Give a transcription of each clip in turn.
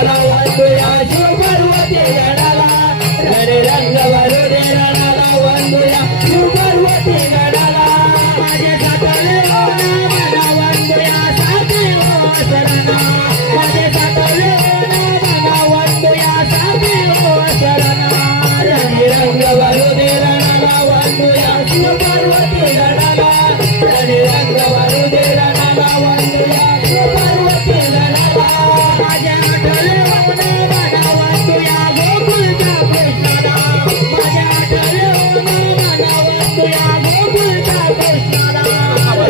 गणाला वंदुया शिवपार्वती गणाला रणि रंग वरू दे रणाला वंदुया शिवपार्वती गणाला माझे सातले हो ना मला वंदुया साथे हो शरणा माझे सातले हो ना मला वंदुया साथे हो शरणा रणि रंग वरू दे रणाला वंदुया शिवपार्वती गणाला रणि रंग वरू दे रणाला वंदुया शिवपार्वती गणाला माझे आठवले हो ना मला वंदुया गोकुळच्या कृष्णाला माझे आठवले हो ना मला वंदुया गोकुळच्या कृष्णाला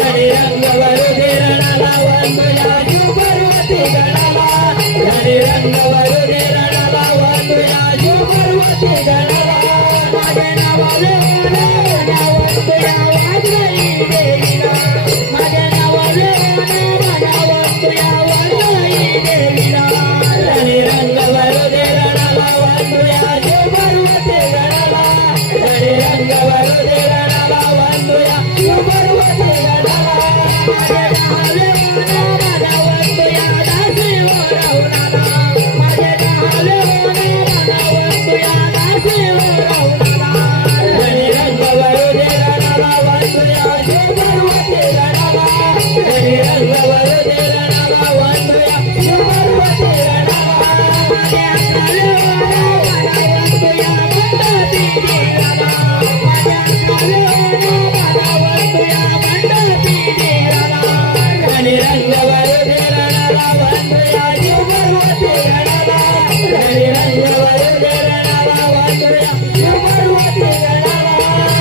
रणि रंग वरू दे रणाला वंदुया शिवपार्वती गणाला रणि रंग वरू दे रणाला वंदुया शिवपार्वती गणाला माझे नावाले हो ना मला वंदुया वाजवाई देवीला माझे नावाले हो ना मला वंदुया वाजवाई देवीला रणि रंग वरू दे रणाला वंदुया शिवपार्वती गणाला रणि रंग वरू दे रणाला वंदुया शिवपार्वती गणाला माझे नावाले हो ना मला वंदुया दासी हो राहुलाला माझे नावाले हो ना मला वंदुया दासी हो राहुलाला रणि रंग वरू दे रणाला वंदुया शिवपार्वती गणाला रणि रंग वरू दे रणाला वंदुया शिवपार्वती गणाला माझे आठवले हो ना मला वंदुया मंडोती देवाला माझे आठवले हो ना मला वंदुया मंडोती देवाला रणि रंग वरू दे रणाला वंदुया शिवपार्वती गणाला रणि रंग वरू दे रणाला वंदुया शिवपार्वती गणाला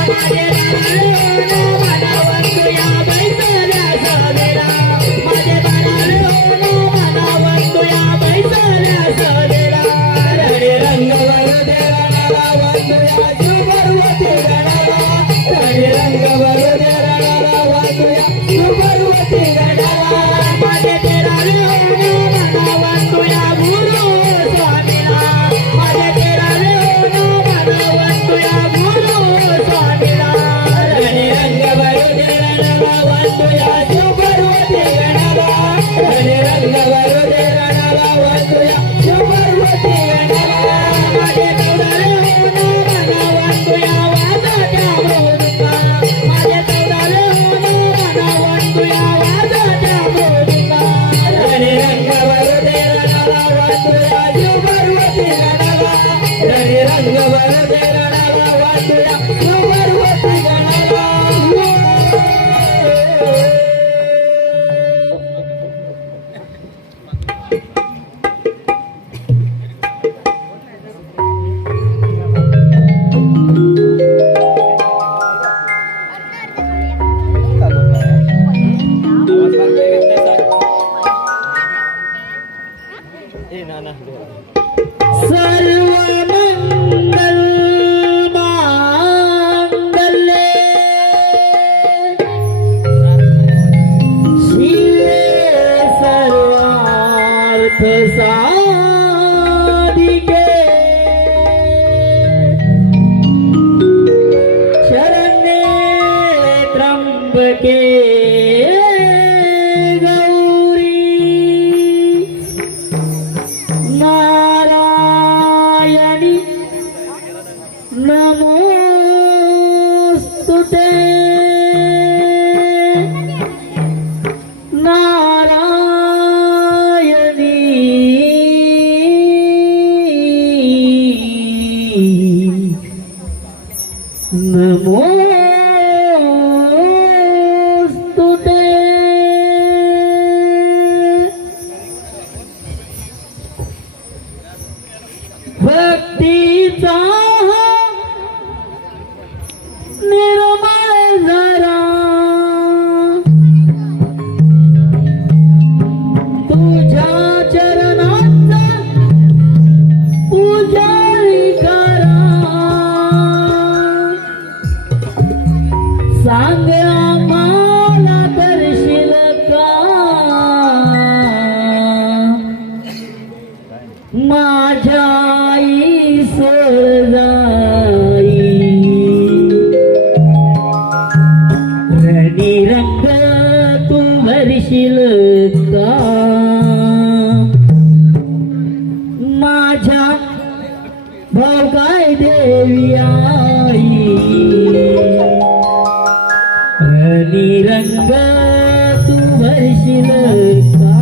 माझे बाळाले हो ना मला वंदुया बैसल्या सदेला माझे बाळाले हो ना मला वंदुया बैसल्या सदेला रणि रंग वरू दे रणाला वंदुया शिवपार्वती गणाला रणि रंग वरू दे रणाला वंदुया शिवपार्वती गणाला माझे तेराले हो ना मला वंदुया गुरु स्वामीला माझे तेराले हो ना मला वंदुया गुरु स्वामीला रणि रंग वरू दे रणाला वंदुया शिवपार्वती गणाला रणि रंग वरू दे रणाला वंदुया शिवपार्वती गणाला माझे तेराले हो ना मला वंदुया वाजत्या मृदुंगा माझे तेराले हो ना मला वंदुया वाजत्या मृदुंगा रणि रंग वरू दे रणाला वंदुया शिवपार्वती गणाला रणि रंग वरू दे रणाला वंदुया शिवपार्वती गणाला सर्व मंगल मांगल्ये शिवे सर्वार्थ साधिके शरण्ये त्र्यंबके नारायणी नमोस्तुते नारायणी नमोस्तुते भक्तीचा निर्मळ झरा तुझ्या चरणांचा उजाळी करा सांग आम्हाला करशील का माझ्या आई सोड जाई रणि रंग तू भरशील का माझ्या भाव काय देवी आई रणी रंग तू भरशील का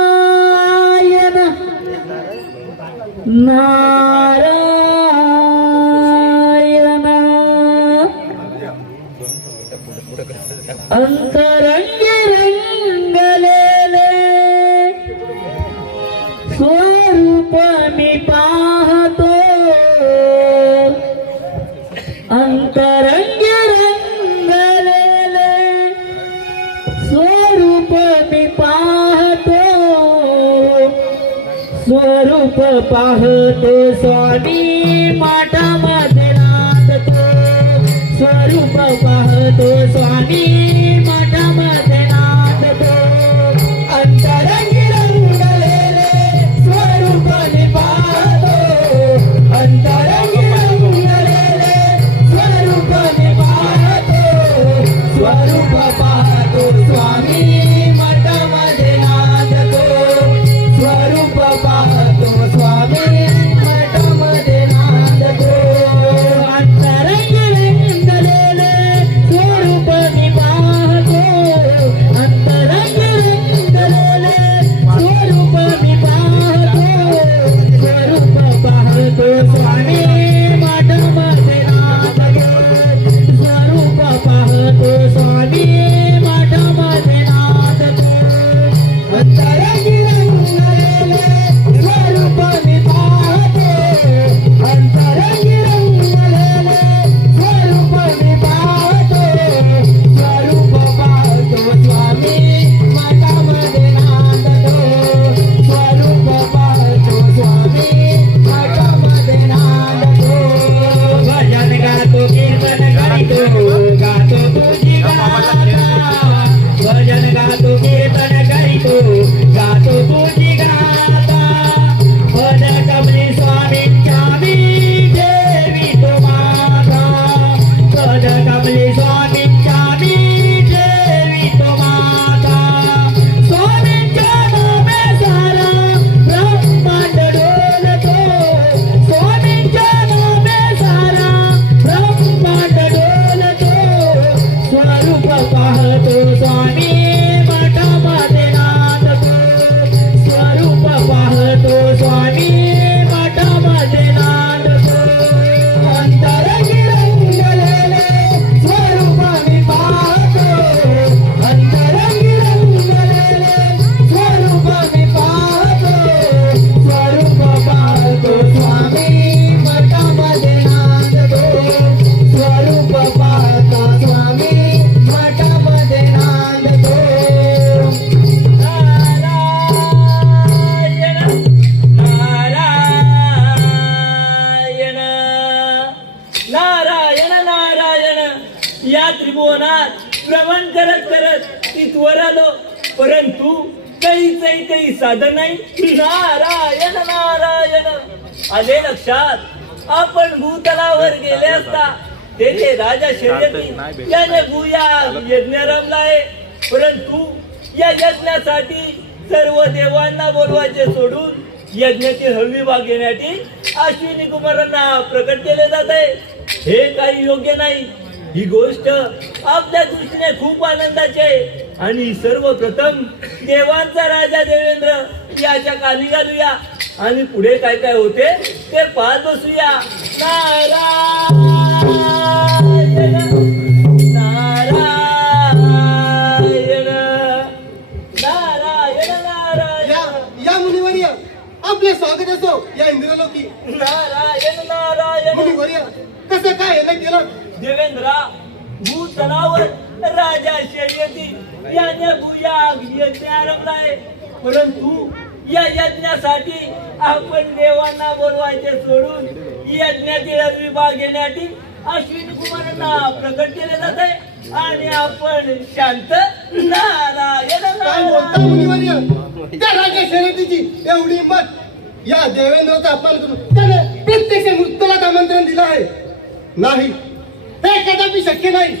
नारायण नारायण अंतरंगी रंगलेले स्वरूप मी पाहतो अंतरंगी रंगलेले स्वरूप मी पाहतो स्वरूप पाहतो स्वामी माठामध्ये नांदतो स्वरूप पाहतो स्वामी माठामध्ये नांदतो अंतरंगी रंगलेले स्वरूप मी पाहतो अंतरंगी रंगलेले स्वरूप मी पाहतो स्वरूप पाहतो स्वामी माठामध्ये नांदतो स्वरूप पाहतो स्वामी माठामध्ये नांदतो अंतरंगी रंगलेले स्वरूप मी पाहतो तपोवनात श्रवण करत करत तिथवर आलो, परंतु काही साधन नाही. नारायण नारायण. आले लक्षात, आपण भूतलावर गेले असता तेथे राजा शर्यती याने भूया यज्ञ रमलाय, परंतु या यज्ञासाठी सर्व देवांना बोलवायचे सोडून यज्ञाची हळवी भाग घेण्यासाठी अश्विनी कुमारांना प्रकट केले जात आहे. हे काही योग्य नाही. ही गोष्ट आपल्या दृष्टीने खूप आनंदाची आहे आणि सर्वप्रथम देवांचा राजा देवेंद्र याच्या कानी घालूया आणि पुढे काय काय होते ते पाहत बसूया. नारायण नारायण नारायण नारायण. या मुनिवर्य, आपले स्वागत असो या इंद्रलोकी. नारायण नारायण. मुनिवर्य, कसं काय याला केलं? देवेंद्रा, भूतलावर राजा शर्यती याने भूयाग यज्ञ आरंभलाय, परंतु या यज्ञासाठी आपण देवांना बोलवायचे सोडून यज्ञातील हळवी भाग घेण्यासाठी अश्विनी कुमारांना प्रकट केले जात आहे आणि आपण शांत. नारायण काय बोलता मुनिवर्य? त्या राजा शर्यतीची एवढी हिंमत, या देवेंद्राचा अपमान करून त्याने प्रत्यक्ष मृत्यूला आमंत्रण दिलं आहे. नाही, हे कदापि शक्य नाही.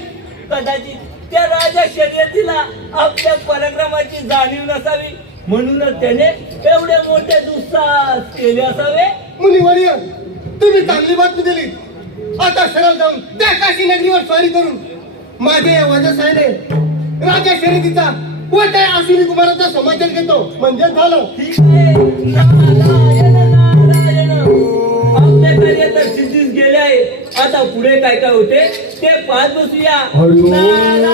कदाचित त्या राजा शर्यतीला आपल्या पराक्रमाची जाणीव नसावी, म्हणूनच त्याने एवढे मोठे दुस्साहस केले असावे. मुनिवर्य, तुम्ही चांगली बातमी दिली. आता सरळ जाऊन त्या काशी नगरीवर स्वारी करून माझे या वाजसाहेने राजा शर्यतीचा व त्या अश्विनी कुमाराचा समाचार घेतो, म्हणजे झालं. ठीक आहे. नारायण नारायण. आपले कार्य तर सिद्धीस गेले आहे. आता पुढे काय काय होते ते पाहत बसूया. नारायण.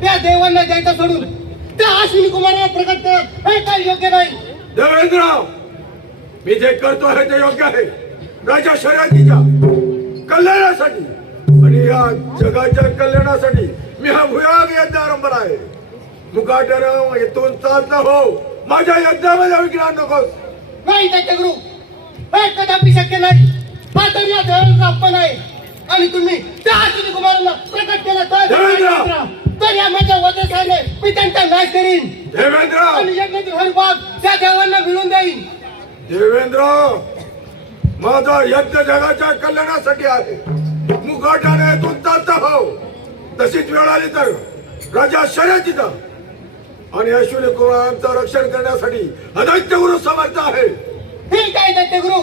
त्या देवांना द्यायचा सोडून त्या अश्विनी कुमाराला प्रकट करत हे काही योग्य नाही. देवेंद्र, मी जे करतो आहे ते योग्य आहे. राजा शर्यतीच्या कल्याणासाठी आणि या जगाच्या कल्याणासाठी मी हा भूयाग यज्ञ आरंभला आहे. मुकाट्यानं इथून चालता हो, माझ्या यज्ञामध्ये विघ्न नकोस. नाही दत्तगुरु, हे कदापि शक्य नाही. हा तर या देवांचा अपमान आहे आणि तुम्ही त्या अश्विनी कुमारांना प्रकट केला तर या माझ्या वजसाने मी त्यांचा नाश करीन. देवेंद्र, आणि यज्ञातील हर भाग त्या देवांना मिळून देईन. देवेंद्र, माझा यज्ञ जगाच्या कल्याणासाठी आहे. मुकाट्याने इथून चालता हो, तशीच वेळ आली तर राजा शर्यतीचा आणि अश्विनी कुमारांचं रक्षण करण्यासाठी दैत्यगुरु समर्थ आहे. ठीक आहे दत्तगुरु,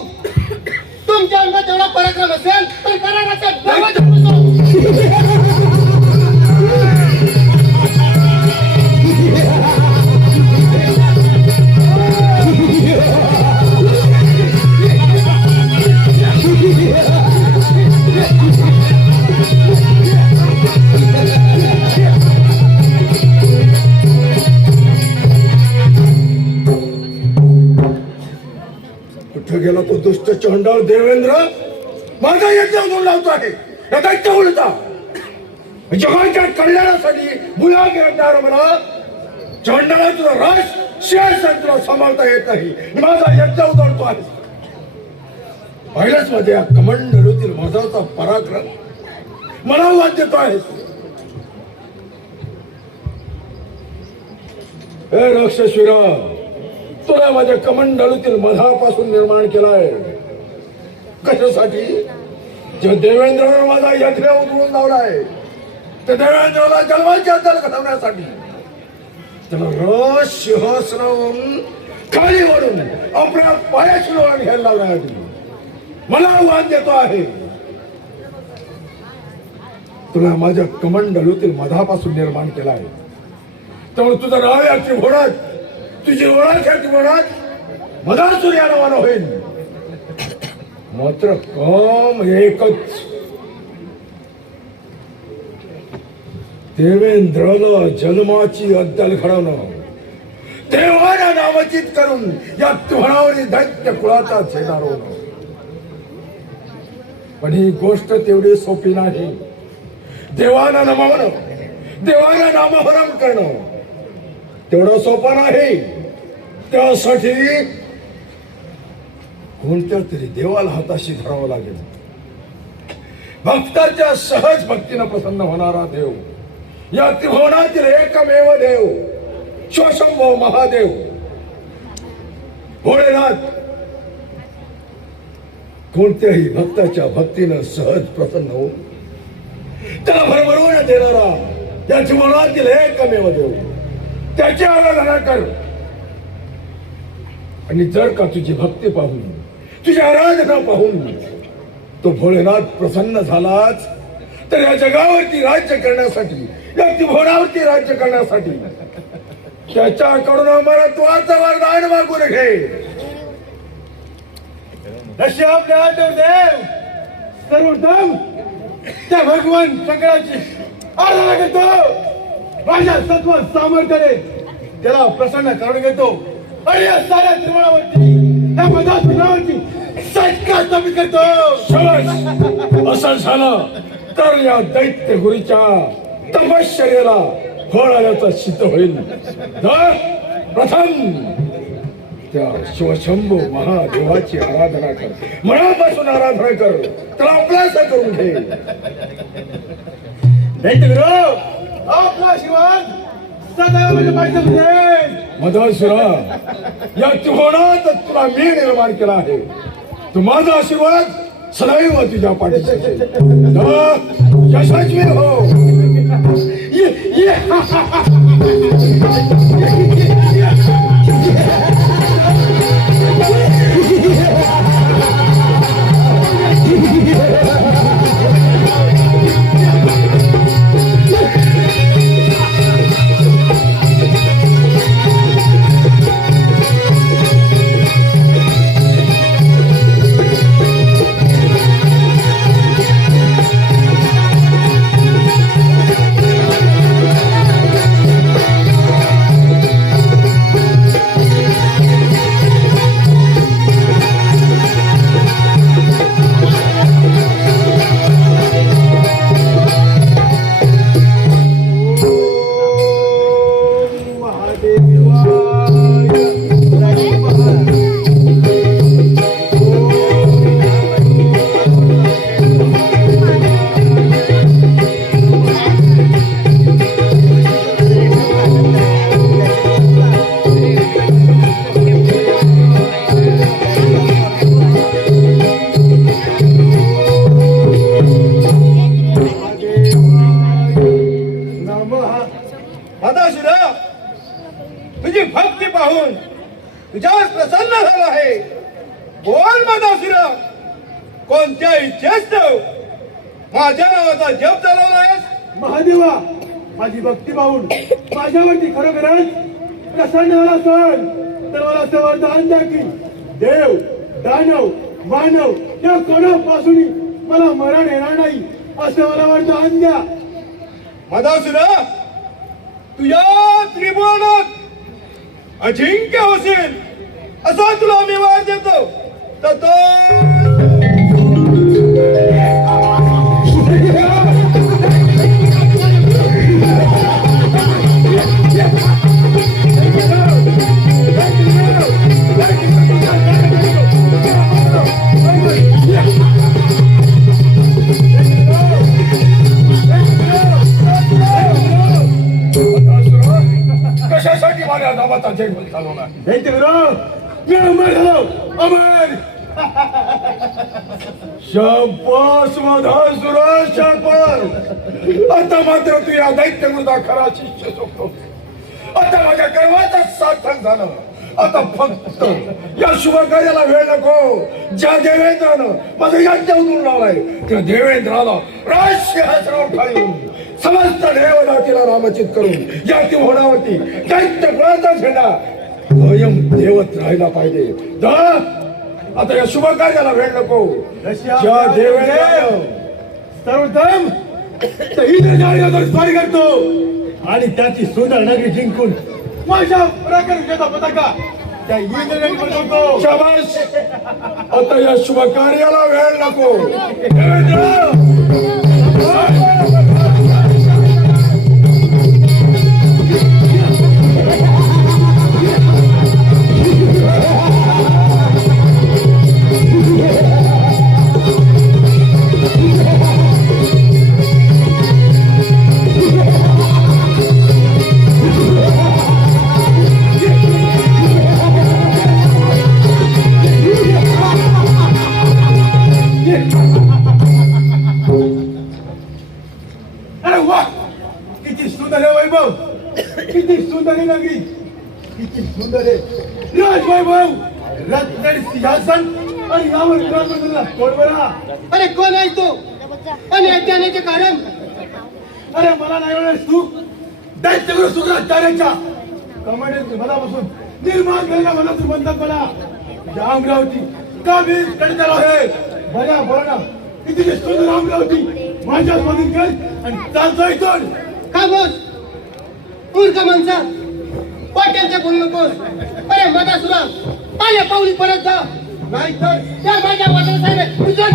तुमच्या अंगात एवढा पराक्रम असेल तर करा रक्षण. कुठे गेला तो दुष्ट चंडाळ देवेंद्र? माझा यज्ञ उधळून लावतो आहे या दैत्य उलटा जगाच्या कल्याणासाठी मुला घेणार मला चंडाला तुझा राज सिंहासन तुला सांभाळता येत नाही आणि माझा यज्ञ उधळतो आहे. पहिल्याच मध्ये या कमंडलूतील माझाचा पराक्रम मला वाद देतो आहे. हे राक्षसीरा, तुला माझ्या कमंडलूतील मधापासून निर्माण केलाय कशासाठी? जो देवेंद्राने माझा यज्ञ उधळून लावलाय त्या देवेंद्राला जन्माची अद्दल घडवण्यासाठी त्याला रोज सिंहासनावरून खाली वळून आपल्या पायाची लोळण घ्यायला लावण्यासाठी मला आव्हान देतो आहे. तुला माझ्या कमंडलूतील मधापासून निर्माण केला आहे त्यामुळे तुझं नाव या त्रिभुवनात, तुझी ओळख या त्रिभुवनात मधासुर या नावानं होईल. मात्र काम एकच, देवेंद्राला जन्माची अद्दल घडवणं, देवाला नामांकित करून या त्रिभुवनावरील दैत्य कुळाचा छेदार होणं. पण ही गोष्ट तेवढी सोपी नाही. देवाला नमवणं, देवाला नामहरण करणं तेवढं सोपं नाही. त्यासाठी कोणत्या तरी देवाला हाताशी धरावं लागेल. भक्ताच्या सहज भक्तीनं प्रसन्न होणारा देव, या त्रिभुवनातील एकमेव देव, शोशंभो महादेव भोलेनाथ कोणत्याही भक्ताच्या भक्तीनं सहज प्रसन्न होऊन त्याला भरभरून देणारा या त्रिभुवनातील एकमेव देव, त्याची आराधना कर. आणि जर का तुझी भक्ती पाहून, तुझी आराधना पाहून तो भोलेनाथ प्रसन्न झालाच तर या जगावरती राज्य करण्यासाठी, या त्रिभुवनावरती राज्य करण्यासाठी त्याच्याकडून अमरत्वाचं वरदान मागून घे. जसे आपल्या देव सर्वोत्तम त्या भगवान शंकराची आराधना करतो, माझ्या सत्व सामर्थ्याने त्याला प्रसन्न करून घेतो आणि या साऱ्या त्रिभुवनावरती त्या मधासुरावरती सत्कार स्थापित करतो. शाबास. असं झालं तर या दैत्य गुरुच्या तपश्चर्याला फळ आल्याचं सिद्ध होईल. तर प्रथम त्या शिवशंभू महादेवाची आराधना कर, मनापासून आराधना कर, त्याला आपलासा करून घे. दैत्यगुरु, आपला आशीर्वाद सदैव माझ्या पाठीशी राहील. मधासुरा, या त्रिभुवनात तुला मी निर्माण केला आहे, तू माझा आशीर्वाद सदैव तुझ्या पाठीशी असेल. यशस्वी हो. तुझी भक्ती पाहून तुझ्यावर प्रसन्न झाला आहे. बोल मधासुरा, कोणत्या इच्छेस माझ्या नावाचा जप चालवलायस? महादेवा, माझी भक्ती पाहून माझ्यावरती खरोखरच प्रसन्न झाला असेल तर मला असं वरदान द्या की देव, दानव, मानव या कोणापासून मला मरण येणार नाही असं मला वरदान द्या. मधासुरा, तुझ्या त्रिभुवनात अजिंक्य होशील असा तुला मी वार देतो. आता जन्म चालवणार. दैत्यवीरो मी अमर झालो अमर. शाबास माझा सुरेश शाबास. आता मात्र तू या दैत्यवृद्धा खरा शिष्य सोडतो. आता माझ्या कर्माचं सार्थक झालं. आता फक्त या शुभ कार्याला वेळ नको. ज्या देवेंद्रानं माझं यज्ञ उतरून लावलाय त्या देवेंद्राला राजसिंहासनावर ठाळून समस्त देवदातीला नामचित करून या ती होणावरती दैत्य कुळाचा झेंडा कायम देवत राहिला पाहिजे. आता या शुभ कार्याला वेळ नको. ज्या देवेंद्रानं सर्वोत्तम इंद्रजाळीला स्वारी करतो आणि त्याची सुंदर नगरी जिंकून माझ्या पराक्रमाचा पताका त्या इंद्रजाळीवर बनवतो. शाबास. आता या शुभ कार्याला वेळ नको. देवेंद्र अरे वा, किती सुंदर आहे वैभव. किती सुंदर आहे नगरी. किती सुंदर आहे राजवैभव. रत्न सिंहासन आणि यावर विराजमान कोण बरा. अरे कोण आहे तो आणि अज्ञानाचे कारण. अरे मला नाही म्हणत तू दैत्यवीर शुक्राचार्याच्या कमांडर मनापासून निर्माण केलेला मला तू म्हणतात मला. या अमरावती का मी कडे आहे बऱ्या बोला किती सुंदर अमरावती माझ्या स्वाधीन कर आणि चालतो इथून. खामोश मूर्ख माणसा. वाटेलचे बोलू नकोस. अरे माझा सुरा आले पाऊली परत जा. नाही तर त्या माझ्या वाटत तुझ्या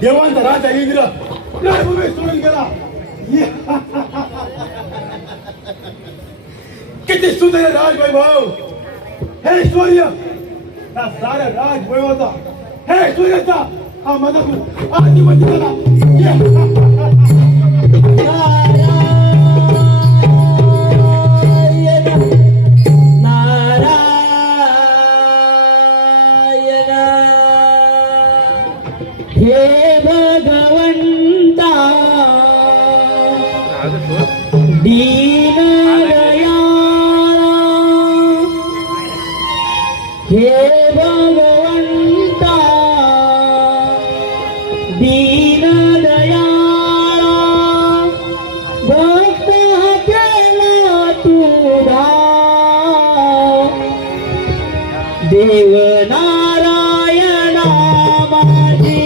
देवांचा राजा इंद्र रणभूमी सोडून गेला. किती सुंदर राजवैभव. हे ऐश्वर्य त्या साऱ्या राजवैभवाचा हे ऐश्वर्याचा हा मनातून आदिपती झाला. हे भगवंता दीन दयाळा. हे भगवंता दीन दयाळा. भक्त केला तुझा देव नारायणा माझी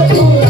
Thank you.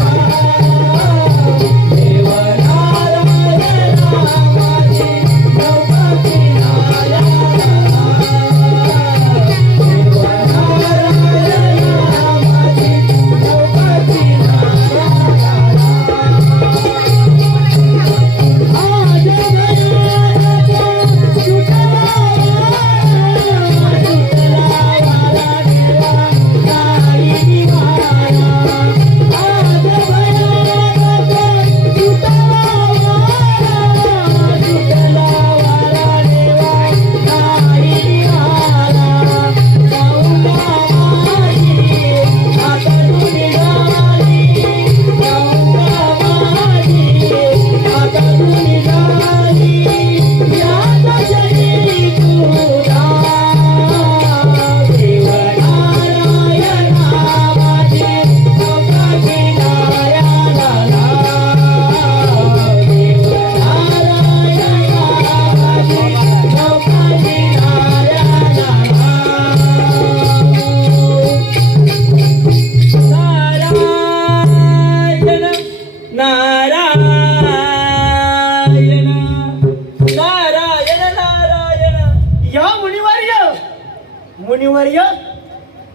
मुनिवर्य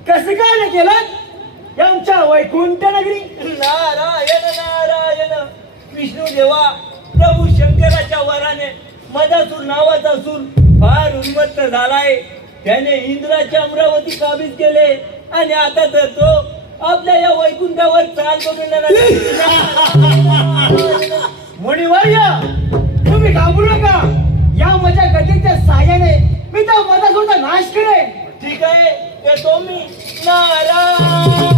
कसं काय न केलं यांच्या वैकुंठ नगरी? नारायण नारायण विष्णू देवा प्रभू शंकराच्या वराने मदासूर नावाचा सूर फार उन्मत्त झालाय. त्याने इंद्राच्या अमरावती काबीज केले आणि आता तर तो आपल्या या वैकुंठावर चाल मुनिवर्य तुम्ही घाबरू नका. या माझ्या गतीच्या साह्याने मी त्या मदासूरचा नाश करेन. ठीक आहे येतो मी. नारायण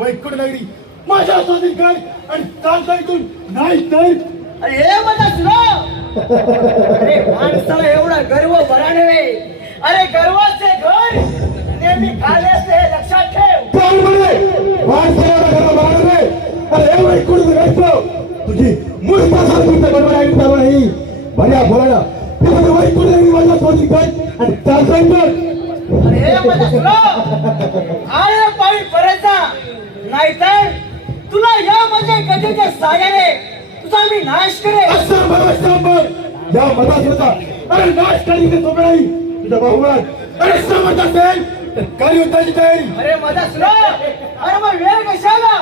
वैकुंठ नगरी माझ्या स्वाधीन कर आणि चालता इथून नाही तर अरे अरे माणसाला एवढा गर्व बरा नव्हे. अरे गर्वाचे घर नेहमी खाली असते हे लक्षात ठेव. तुझी नाही बऱ्या बोला वैकुंठ नगरी माझ्या स्वाधीन कर आणि चालता इथून. अरे अरे पाणी परत नाहीतर तुला या माझ्या गजेच्या साह्याने तुझा मी नाश करेन. या मताचा अरे नाश करी तो नाही तुझ्या बहुमत अरे समर्थ असेल तर कार्ययुद्धाची तयारी. अरे मदासूर अरे मग वेळ कशाला?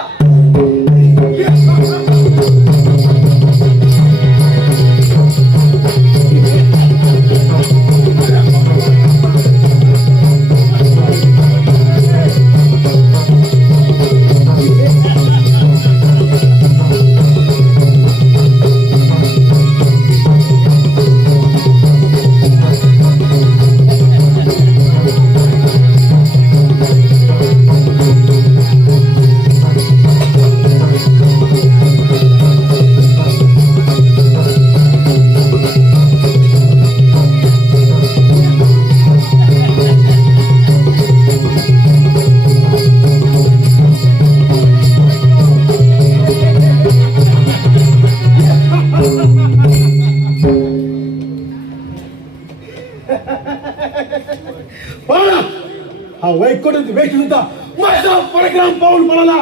हा वैकुंठ वेश सुद्धा माझा पराक्रम पाहून म्हणाला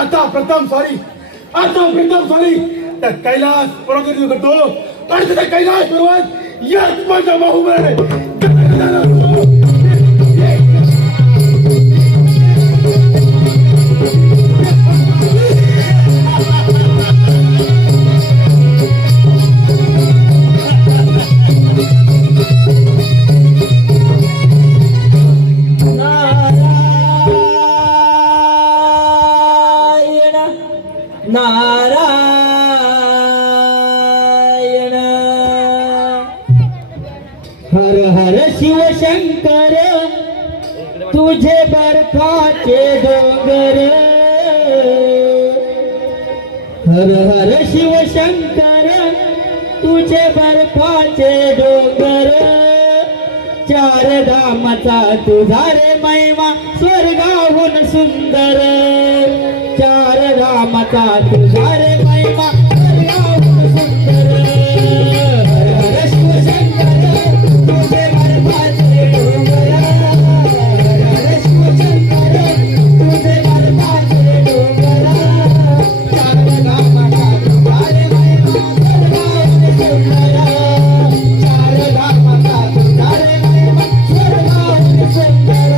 आता प्रथम सॉरी त्या कैलास पर्वत करतो आणि त्या कैलास पर्वत याच माझ्या बाहुबलाने नारायण हर हर शिव शंकर तुझे बर्फाचे डोंगर. हर हर शिव शंकर तुझे बर्फाचे डोंगर. चार धामाचा तुझा रे महिमा स्वर्गाहून सुंदर. चार धामाचा तुझा रे महिमा स्वर्गाहून सुंदर. हर हर शिव शंकर तुझे बर्फाचे डोंगर. हर हर शिव शंकर तुझे बर्फाचे डोंगर. चार धामाचा तुझा रे महिमा स्वर्गाहून सुंदर. चार धामाचा तुझा रे महिमा स्वर्गाहून सुंदर.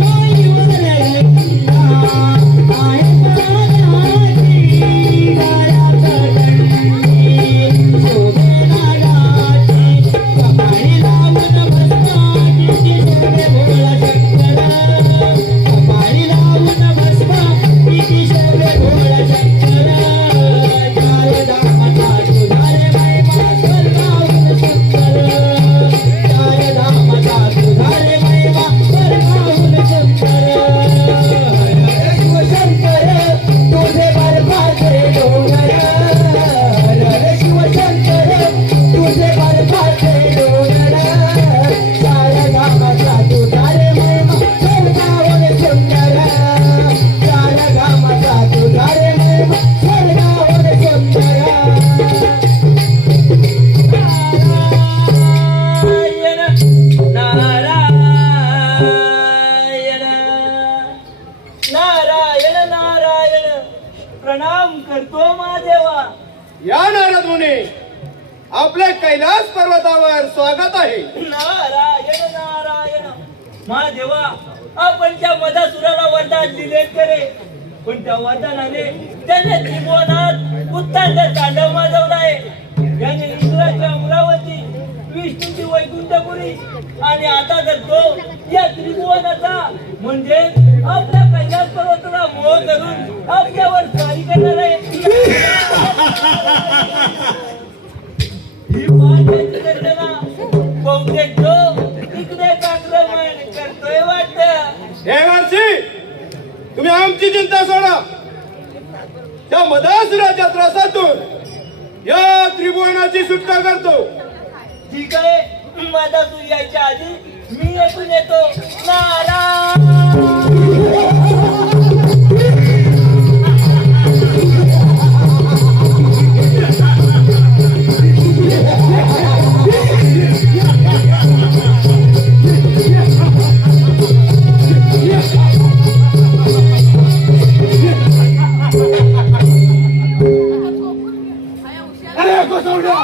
तो येऊन रे प्रणाम करतो महादेवा. या नारद मुनी, आपल्या कैलास पर्वतावर स्वागत आहे. नारायण नारायण. महादेवा, आपण त्या मदासुराला वरदान दिले करे, पण त्या वरदानाने त्याने त्रिभुवनात उत्तांड तांडव माजवलाय. त्याने इंद्राची अमरावती, विष्णूची वैकुंठपुरी आणि आता जर तो या त्रिभुवनाचा म्हणजे आपल्या कैलास पर्वताला मोह करून आपल्यावर स्वारी करणार आहे. ही पाहण्याची गर्जना बहुतेक तो तिकडे आक्रमण करतोय वाटत. हे वर्षी, तुम्ही आमची चिंता सोडा. त्या मदासुराच्या त्रासातून या त्रिभुवनाची सुटका करतो. ठीक आहे, माझा तू यायच्या आधी मी येथून येतो. नारायण. अरे कोसवड्या,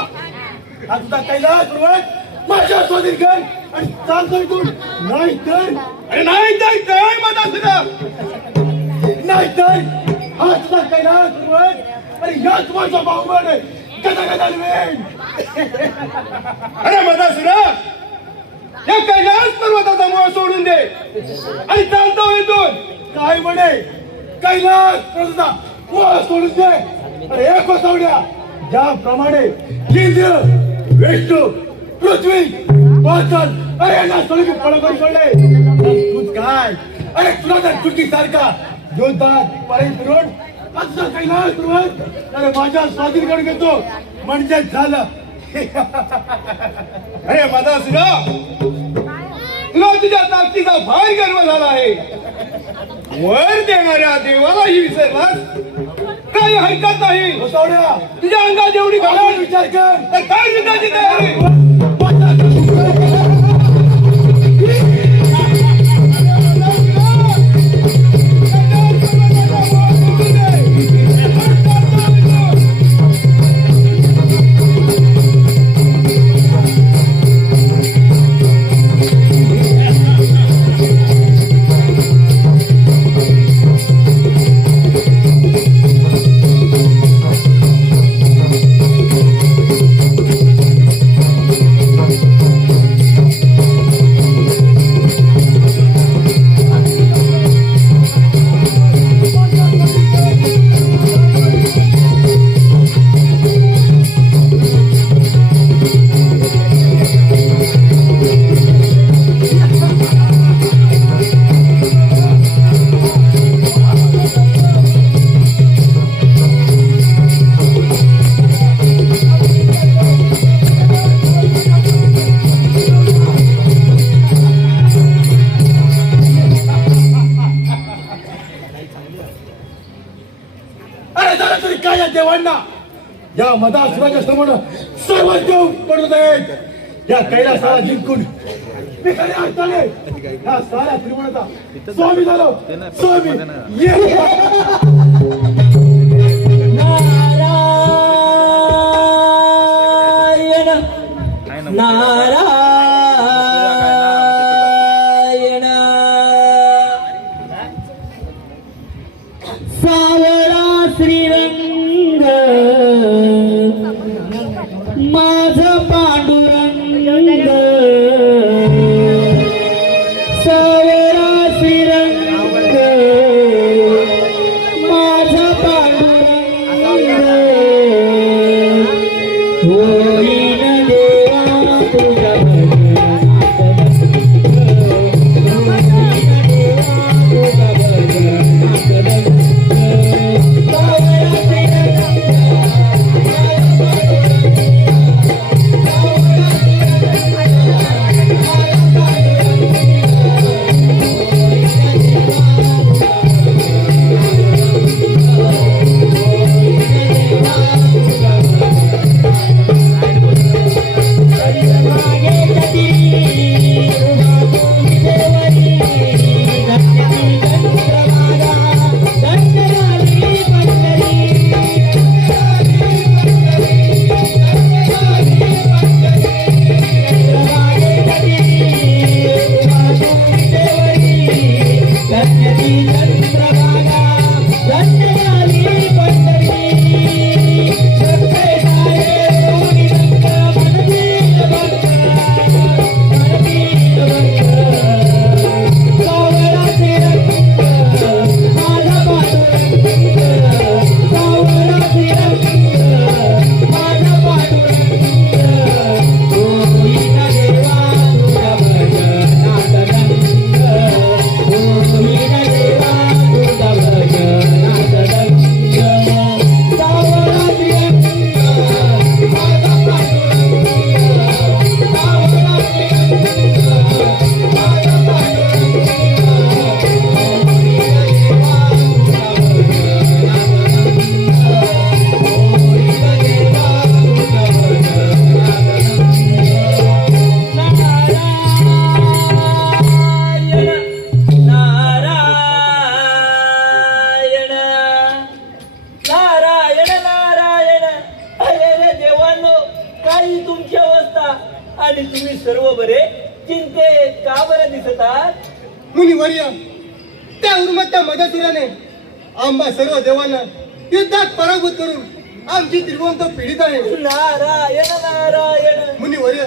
हा तुझा कैलास पर्वत माझ्या स्वाधीन कर आणि चालतो इथून. नाही तर अरे नाही तर काय मदासुरा? नाही तर हा तुझा कैलास पर्वत आणि याच माझा बाहुबळ गदा गदा वेण. अरे मदासुरा, या कैलास पर्वताचा मोह सोडून दे आणि चालतो इथून. काय म्हणे कैलास पर्वताचा मोह सोडून दे? अरे कोसवड्या, ज्याप्रमाणे इंद्र, विष्णू, पृथ्वी, पाताल अरे यांना सोडून पळकून सोडले, तूच काय? अरे तुला तर चुकी सारखा योद्धात पर्यंत फिरून असं कैलास पर्वत अरे माझ्या स्वाधीन करून घेतो म्हणजे झालं. अरे मदासुरा, तुला तुझ्या ताकदीचा फार गर्व झाला आहे. वर देणाऱ्या देवालाही विसरलास. काही हरकत नाही. कोसवड्या, तुझ्या अंगात एवढी मला घालून विचार कर. तर काय युद्धाची तयारी? देवांना या मदासुराच्या समोर सर्व देव पडत आहेत. या कैलासाला जिंकून मी खऱ्या अर्थाने या साऱ्या त्रिभुवनाचा स्वामी झालो. स्वामी ये. नारायण नारायण. सावळा श्रीरंग माझा पांडुरंग. सावळा श्रीरंग माझा पांडुरंग. होईन देवा तुझ्या भजनात. सोन्याची चंद्रभागा धन्यवाली पंढरी सत्य सारे मनतील भक्त सावराचे रंग माझा पांडुरंग सावराचे रंग माझा पांडुरंग होईना देवा तुझ्या भजनात रंग होईना देवा तुझ्या भजनात रंग सावराचे रंग माझा पांडुरंग सावराचे रंग माझा पांडुरंग होईना देवा तुझ्या भजनात रंग होईना देवा तुझ्या नारायण नारायण अरे रे देवांनो, काही तुमची अवस्था आणि तुम्ही सर्व बरे चिंतेत का बरं दिसत आहात? मुनिवर्य, त्या उर्मत्या मदतीने आम्हा सर्व देवांना युद्धात पराभूत करून आमची त्रिवंत पीडित आहे. नारायण नारायण मुनिवर्य,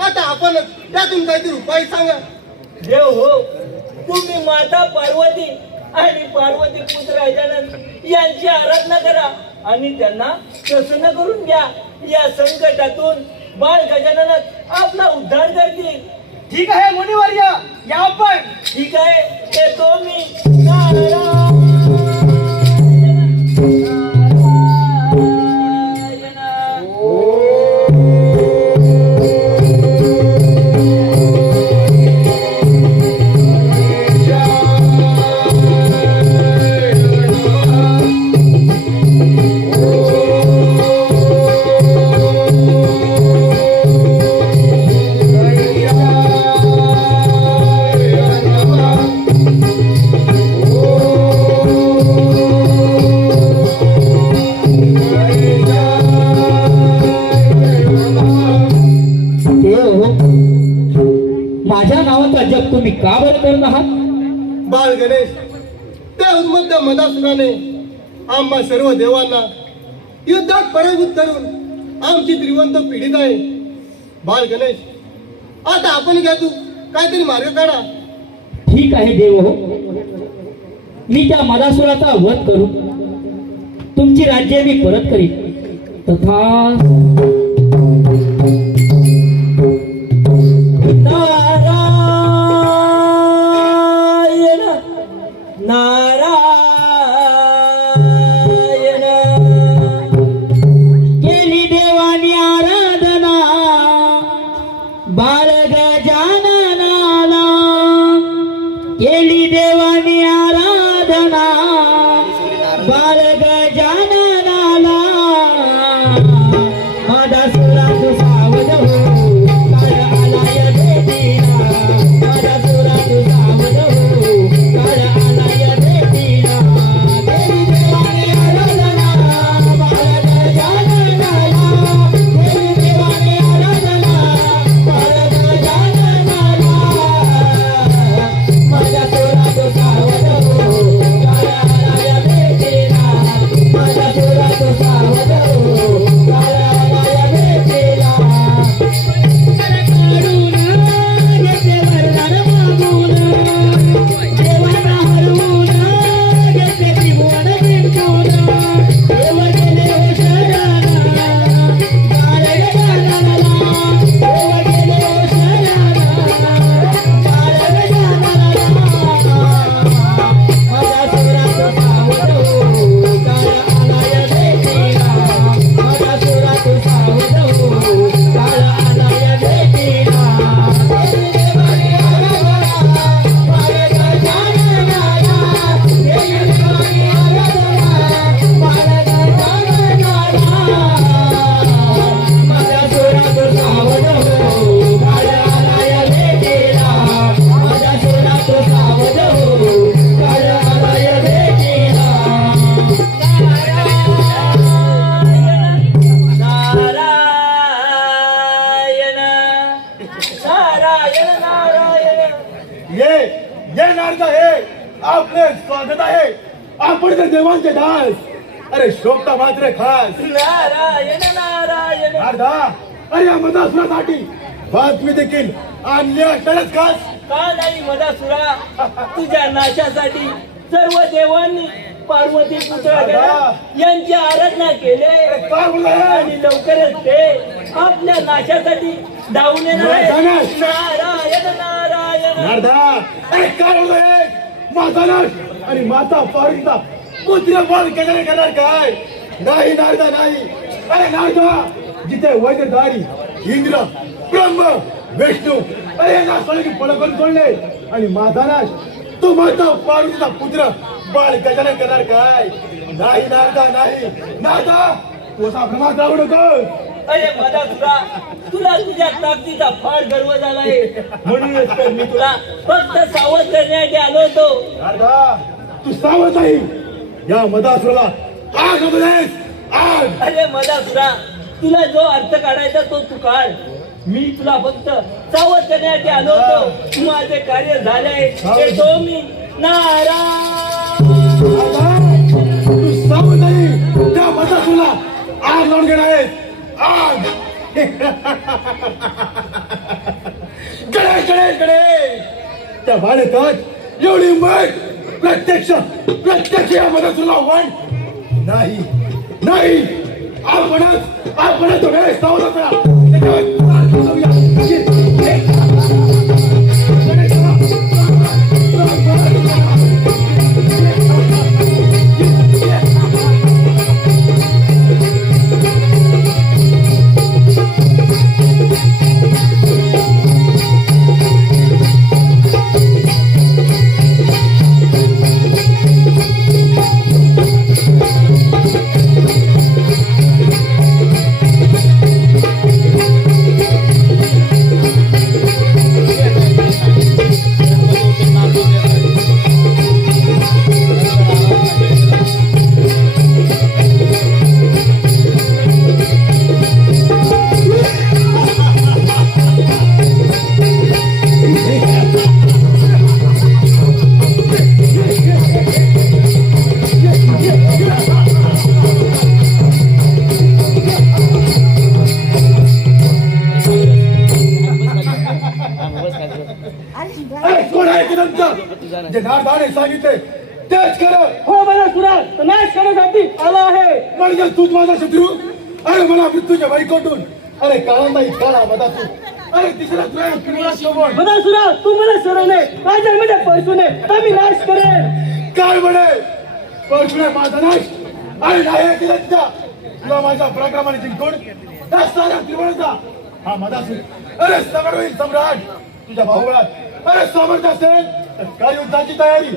आता आपण त्यातून काहीतरी उपाय सांगा. देव हो, तुम्ही माता पार्वती आणि पार्वती पुत्र गजानन यांची आराधना करा आणि त्यांना प्रसन्न करून घ्या. या संकटातून बाळ गजाननच आपला उद्धार करतील. ठीक आहे मुनिवर्य, या आपण. ठीक आहे, येतो मी. नारायण माझ्या नावाचा जप तुम्ही का बरं करत आहात? बाळ गणेश, त्या उन्मत्त मदासुराने आम्हा सर्व देवांना युद्धात पराभूत करून आमची त्रिवंत पीडित आहे. बाळ गणेश, आता आपण घ्या तू काहीतरी मार्ग काढा. ठीक आहे देव हो, मी त्या मदासुराचा वध करू, तुमची राज्य मी परत करीन. तथा माझ्या आपले स्वागत आहे. आपण ते देवांचे दास. अरे शोभता मात्र खास नारायण नारायण. अर्धा अरे या मदासुरासाठी बातमी देखील आणली असणारच खास. का नाही मदासुरा, तुझ्या नाशासाठी सर्व देवांनी पार्वती पुत्र यांची आराधना केले काय बोललाय? आणि लवकरच ते आपल्या नाशासाठी धावून येणार आहे. नारायण नारायण. अर्धा अरे काय बोलतोय? माझा नाश आणि माता पार्वतीचा पुत्र बाळ केल्याने करणार काय? नाही नारदा नाही. अरे नारदा जिथे वैद्यधारी इंद्र ब्रह्म विष्णू अरे ना सोडले पळकून सोडले आणि माझा नाश तू माता पार्वतीचा पुत्र बाळ गजानन करणार काय? नाही नारदा नाही. नारदा तू असा भ्रमात राहू नकोस. अरे मदासुरा, तुला तुझ्या ताकदीचा फार गर्व झालाय, म्हणूनच तर मी तुला फक्त सावध करण्यासाठी आलो होतो. नारदा तू सावध नाही. या मदासुराला आग बनेस आग. अरे मदासुरा, तुला जो अर्थ काढायचा तो तू काढ. मी तुला फक्त सावध करण्यासाठी आलो होतो. तू माझे कार्य झालंय येतो मी. नारायण. तू सावध नाही. त्या मदासुराला आग लावून घेणार आहेस. आग. गणेश गणेश गणेश. त्या भाडेतात एवढी मग प्रत्यक्ष या मदासुराला वाण नाही नाही. आपणच तो गणेश सावध असला. जे नारदाने सांगितले तेच खरं. हो मदासुरा, नाश करण्यासाठी आला आहे. म्हणजे तूच माझा शत्रू. अरे मला मृत्यूच्या बाईकोटून अरे काळांना इतका मदासू. अरे तिसरा तुला मदासुरा, तू मला सरवणे माझ्यामध्ये पैसू नये तर मी नाश करेन. काय म्हणे परशुने माझा नाश आणि नाही केला तिचा. तुला माझ्या पराक्रमाने जिंकून त्या साऱ्या त्रिवळचा हा मदासू. अरे सगळं होईल सम्राट. तुझ्या भाऊळात अरे सामर्थ्य असेल तर काय युद्धाची तयारी.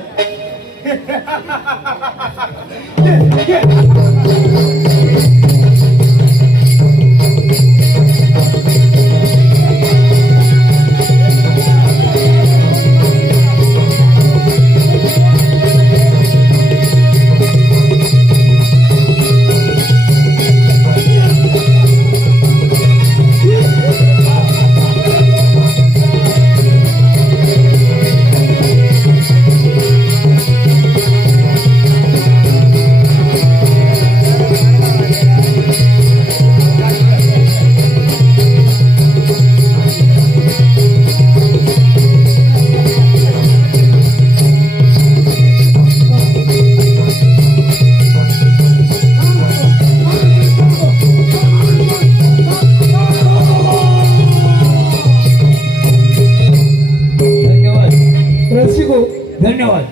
धन्यवाद.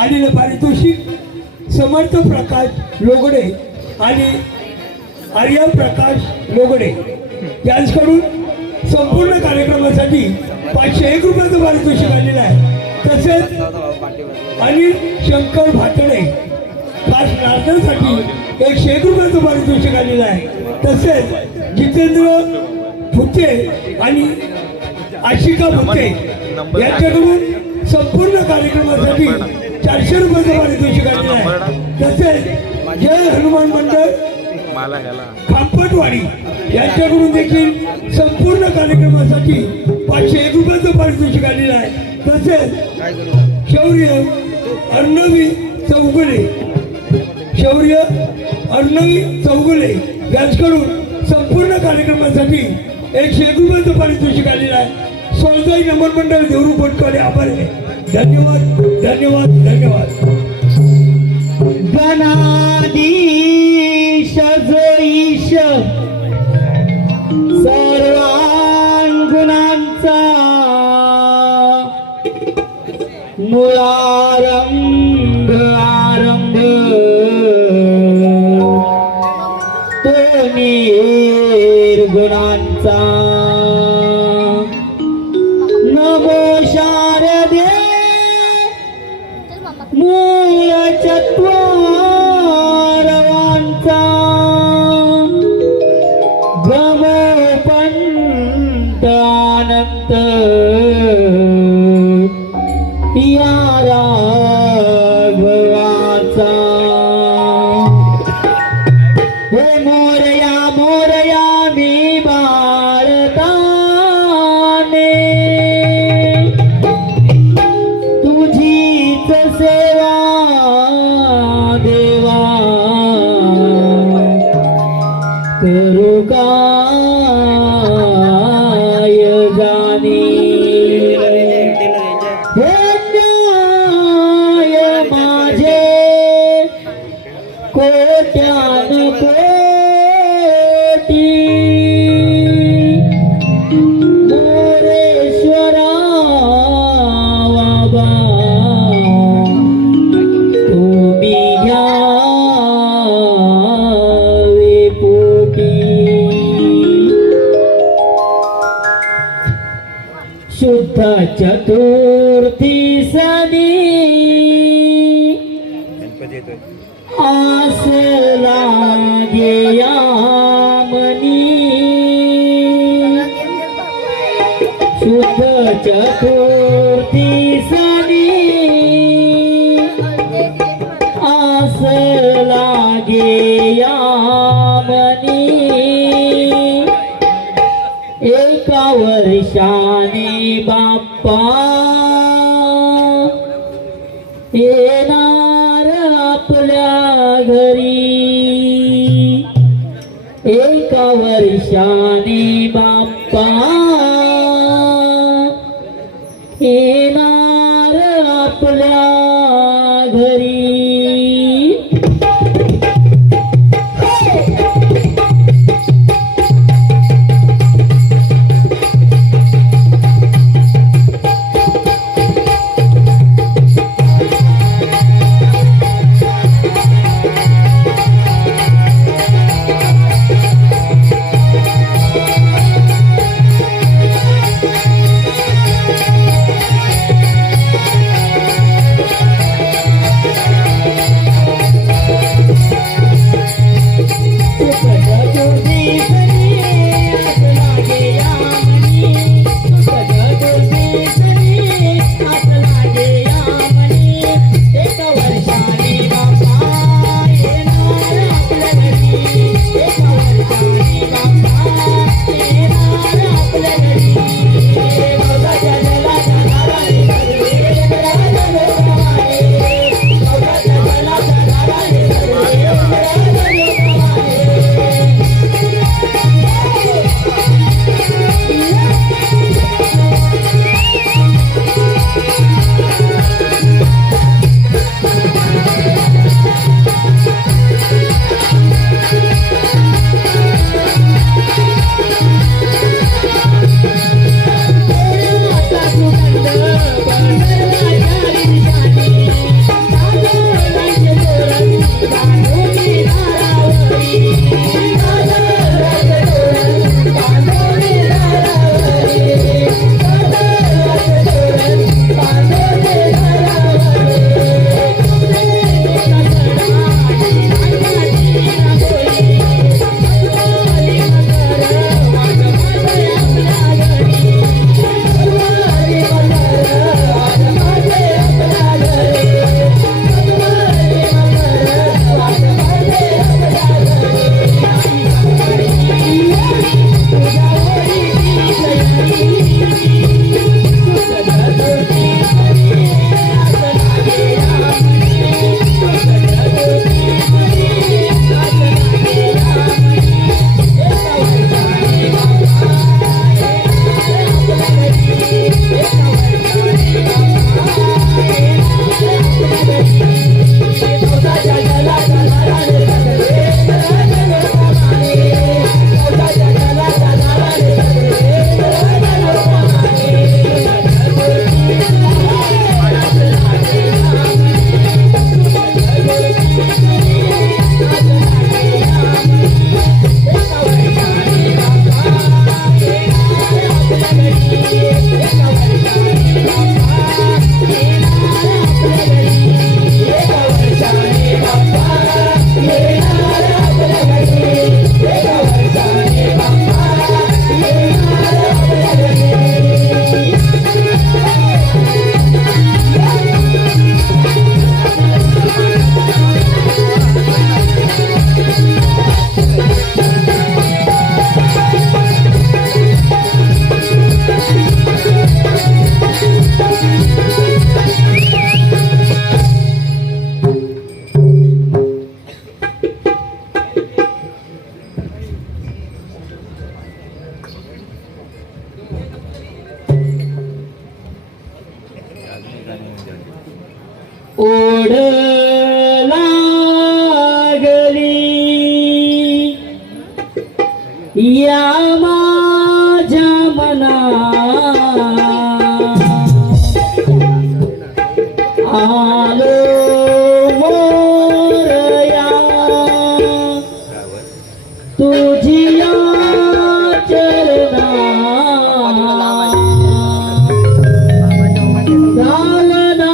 आलेलं पारितोषिक समर्थ प्रकाश लोगडे आणि आर्यन प्रकाश लोगडे यांच्याकडून संपूर्ण कार्यक्रमासाठी 501 रुपयाचं पारितोषिक आलेलं आहे. तसेच अनिल शंकर भातडे खास नारदासाठी 101 रुपयाचं पारितोषिक आलेलं आहे. तसेच जितेंद्र भुते आणि आशिका भुते यांच्याकडून संपूर्ण कार्यक्रमासाठी 400 रुपयाचं पारितोषिक आलेलं आहे. तसेच जय हनुमान मंडळ खांपटवाडी यांच्याकडून देखील संपूर्ण कार्यक्रमासाठी 501 रुपयाचं पारितोषिक आलेलं आहे. तसेच शौर्य अर्णवी चौगुले शौर्य अर्णवी चौगुले यांच्याकडून संपूर्ण कार्यक्रमासाठी 101 रुपयाचं पारितोषिक आलेलं आहे. सोळजाई नमन मंडळ देवरू कोटकरे आभारी आहे. धन्यवाद धन्यवाद धन्यवाद. गणाधीश जो ईश सर्वांगुणांचा मुळारंभ आरंभ तो निर्गुणांचा नमो शारदे मूळ चत्वारवांचा गमोपंत अनंत या राघवाचा हे मोरया मी बाळताने तुझीच सेवा देवा करू काय जाणे हे न्याय माझे कोट्यान कोटी मोरेश्वरा बाबा तुम्ही घ्यावे पोटी शुद्ध चतुर्थी सनी आस लागे यामनी शुद्ध चतुर्थी सनी आस लागे यामनी एका वर्षाने बाप्पा येणार आपल्या घरी एका वर्षाने बाप्पा येणार आपल्या घरी. या माझ्या मना आलो मोरया तुझिया चरणा घालना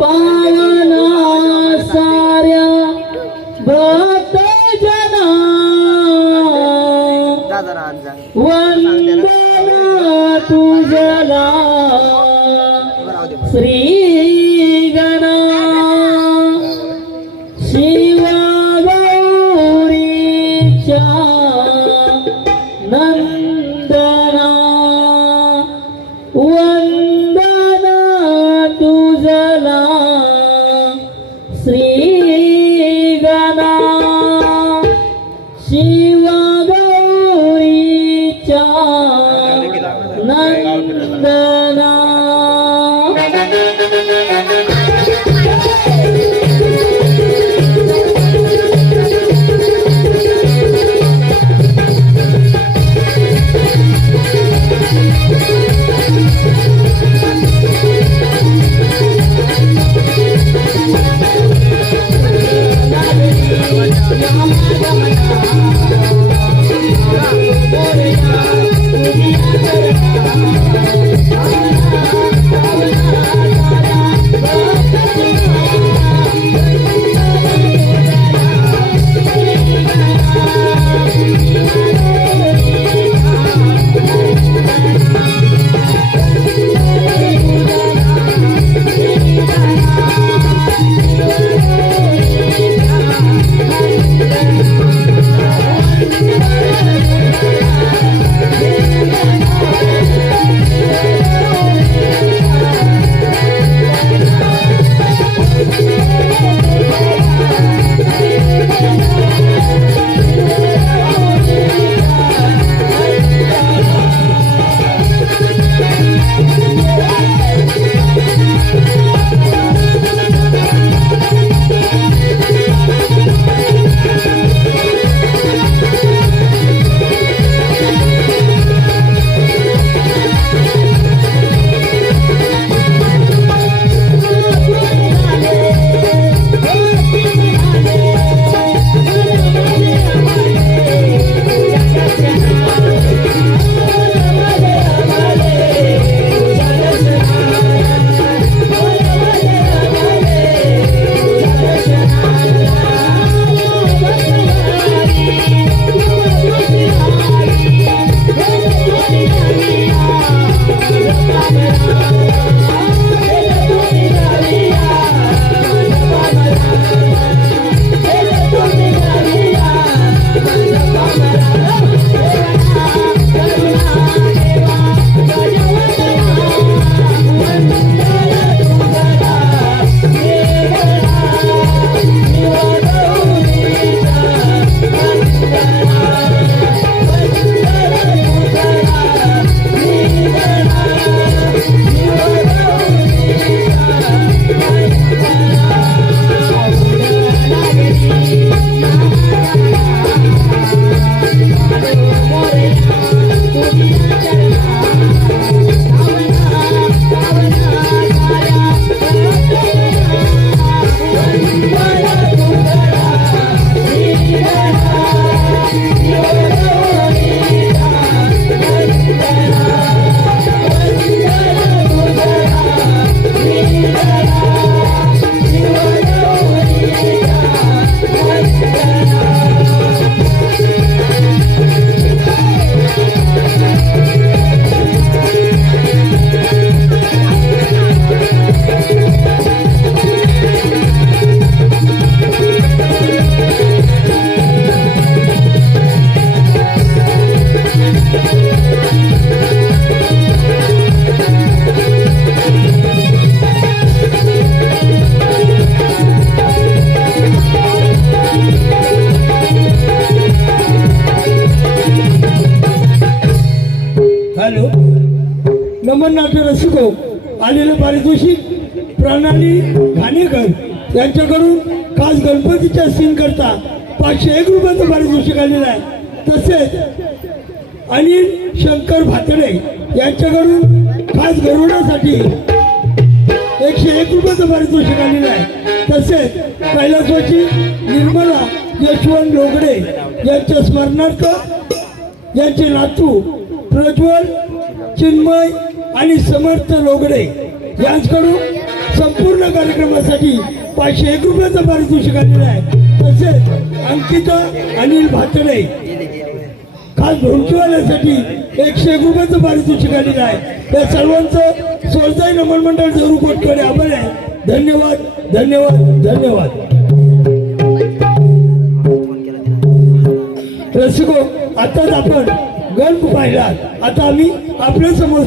पावना साऱ्या भक्त जना वंदना तुझला श्री गणा शिवा गौरीच्या नंदना वंदना तुझला श्री गणा शिवा गौरीच्या नंदना नमन नाट्य रसिको आलेले पारितोषिक प्रणाली घाणेकर यांच्याकडून खास गणपतीच्या सीन करता 501 रुपयाचं पारितोषिक आलेलं आहे. तसेच अनिल शंकर भातडे यांच्याकडून खास गरुडासाठी 101 रुपयाचं पारितोषिक आलेलं आहे. तसेच कैलासवासी निर्मला यशवंत लोगडे यांच्या स्मरणार्थ यांचे नातू प्रज्वल चिन्मय आणि समर्थ लोगडे यांच्याकडून संपूर्ण कार्यक्रमासाठी 501 रुपयाचं पारितोषिक आलेलं आहे. तसेच अंकिता अनिल भातडे खास ढोलकीवाल्यासाठी 101 रुपयाचं पारितोषिक आलेलं आहे. या सर्वांचं सोळसाई नमन मंडळ जरूर कोटकडे आभार आहे. धन्यवाद धन्यवाद धन्यवाद. रसिको, आताच आपण गल्प पाहिला. आता आम्ही आपल्या समोर